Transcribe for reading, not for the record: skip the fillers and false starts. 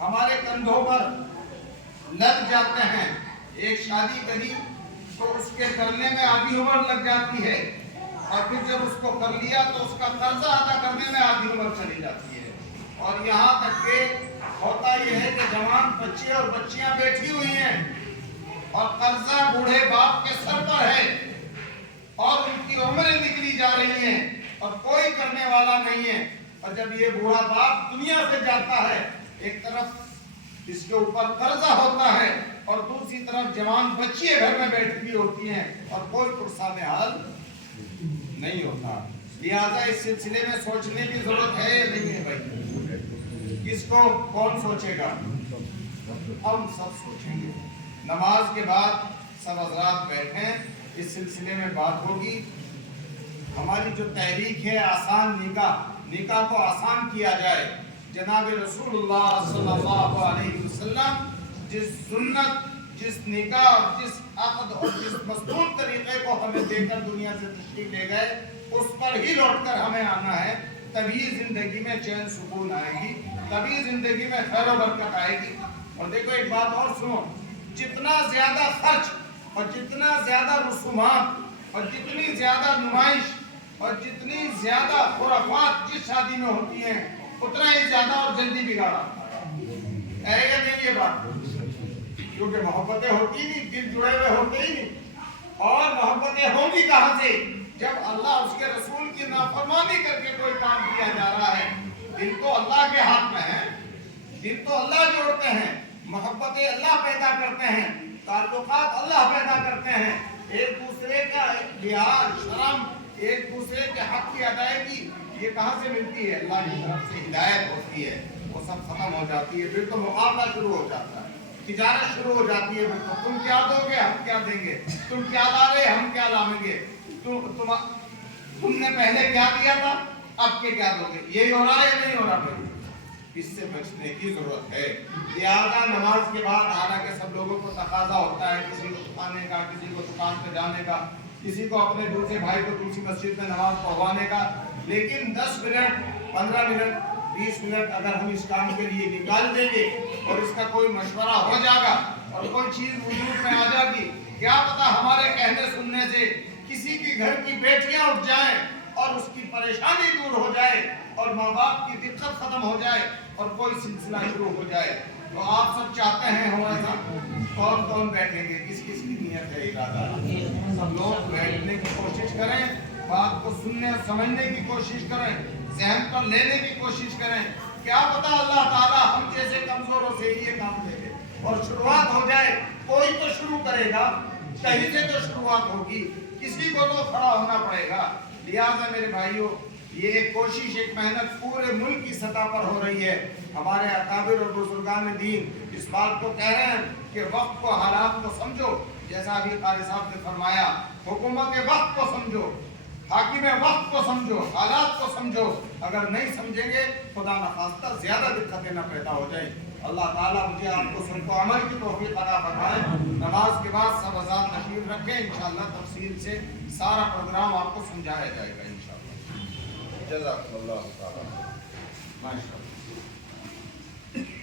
ہمارے کندھوں پر لگ جاتے ہیں. ایک شادی کری تو اس کے کرنے میں آدھی عمر لگ جاتی ہے اور پھر جب اس کو کر لیا تو اس کا قرضہ ادا کرنے میں آدھی عمر چلی جاتی ہے. اور یہاں تک کہ ہوتا یہ ہے کہ جوان بچے اور بچیاں بیٹھی ہوئی ہیں اور قرضہ بوڑھے باپ کے سر پر ہے اور ان کی عمریں نکلی جا رہی ہیں اور کوئی کرنے والا نہیں ہے. اور جب یہ بوڑھا باپ دنیا سے جاتا ہے ایک طرف اس کے اوپر قرضہ ہوتا ہے اور دوسری طرف جوان بچیاں گھر میں بیٹھی ہوئی ہوتی ہیں اور کوئی پرسان حال نہیں ہوتا. لہذا اس سلسلے میں سوچنے کی ضرورت ہے یا نہیں ہے بھائی؟ کس کو کون سوچے گا؟ ہم سب سوچیں گے. نماز کے بعد سب حضرات بیٹھیں, اس سلسلے میں بات ہوگی. ہماری جو تحریک ہے آسان نکاح کو آسان کیا جائے. جناب رسول اللہ صلی اللہ علیہ وسلم جس سنت, جس نکاح اور جس عقد اور جس مستور طریقے کو ہمیں دے کر دنیا سے تشریف لے گئے اس پر ہی لوٹ کر ہمیں آنا ہے. تبھی زندگی میں چین سکون آئے گی, تبھی زندگی میں خیر و برکت آئے گی. اور دیکھو ایک بات اور سنو, جتنا زیادہ خرچ اور جتنا زیادہ رسومات اور جتنی زیادہ نمائش اور جتنی زیادہ خرافات جس شادی میں ہوتی ہیں اتنا ہی زیادہ اور جلدی بگاڑا ہے یا نہیں یہ بات؟ کیونکہ محبتیں ہوتی نہیں, دل جڑے ہوئے ہوتے ہی نہیں. اور محبتیں ہوں گی کہاں سے جب اللہ اس کے رسول کی نافرمانی کر کے کوئی کام کیا جا رہا ہے. دل تو اللہ کے ہاتھ میں ہے, دل تو اللہ جوڑتے ہیں, محبتیں اللہ پیدا کرتے ہیں, تعلقات اللہ پیدا کرتے ہیں. ایک دوسرے کا لحاظ شرم, ایک دوسرے کے حق کی ادائیگی یہ کہاں سے ملتی ہے؟ اللہ کی طرف سے ہدایت ہوتی ہے. وہ سب ختم ہو جاتی ہے, پھر تو مقابلہ شروع ہو جاتا ہے, تجارت شروع ہو جاتی ہے. پھر تو تم کیا دو گے ہم کیا دیں گے, تم کیا لا رہے ہم کیا لائیں گے, تم نے پہلے کیا دیا تھا اب کے کیا دو گے. یہی ہو رہا ہے یا نہیں ہو رہا؟ پھر اس سے بچنے کی ضرورت ہے. لہٰذا نماز کے بعد حالانکہ سب لوگوں کو تقاضا ہوتا ہے, کسی کو دکانے کا, کسی کو دکان پہ جانے کا, کسی کو اپنے دوسرے بھائی کو دوسری مسجد میں نماز پڑھوانے کا, لیکن 10 منٹ 15 منٹ 20 منٹ اگر ہم اس کام کے لیے نکال دیں گے اور اس کا کوئی مشورہ ہو جائے گا اور کوئی چیز وجود میں آ جائے گی, کیا پتا ہمارے کہنے سننے سے کسی کی گھر کی بیٹیاں اٹھ جائیں اور اس کی پریشانی دور ہو جائے اور ماں باپ کی دقت ختم ہو جائے اور کوئی سلسلہ شروع ہو جائے. تو آپ سب چاہتے ہیں ہمارے ساتھ کون کون بیٹھیں گے, کس کس کی نیت ہے, ارادہ؟ سب لوگ بیٹھنے کی کوشش کریں, بات کو سننے اور سمجھنے کی کوشش کریں, ذہن پر لینے کی کوشش کریں. کیا پتا اللہ تعالیٰ ہم جیسے کمزوروں سے ہی یہ کام دے دے اور شروعات ہو جائے. کوئی تو شروع کرے گا, کہیں سے تو شروعات ہوگی, کسی کو تو کھڑا ہونا پڑے گا. لہٰذا میرے بھائیوں یہ ایک کوشش, ایک محنت پورے ملک کی سطح پر ہو رہی ہے. ہمارے اکابر اور بزرگان دین اس بات کو کہہ رہے ہیں کہ وقت کو, حالات کو سمجھو. جیسا ابھی قاری صاحب نے فرمایا, حکومت وقت کو سمجھو, حاکم وقت کو سمجھو, حالات کو سمجھو. اگر نہیں سمجھیں گے خدا نخواستہ زیادہ دقتیں نہ پیدا ہو جائیں. اللہ تعالیٰ مجھے آپ کو سب کو عمل کی توفیق عطا فرمائے. نماز کے بعد سب حضرات تشریف رکھیں, انشاءاللہ تفصیل سے سارا پروگرام آپ کو سمجھایا جائے گا انشاءاللہ. جزاک اللہ تعالیٰ. ماشاءاللہ.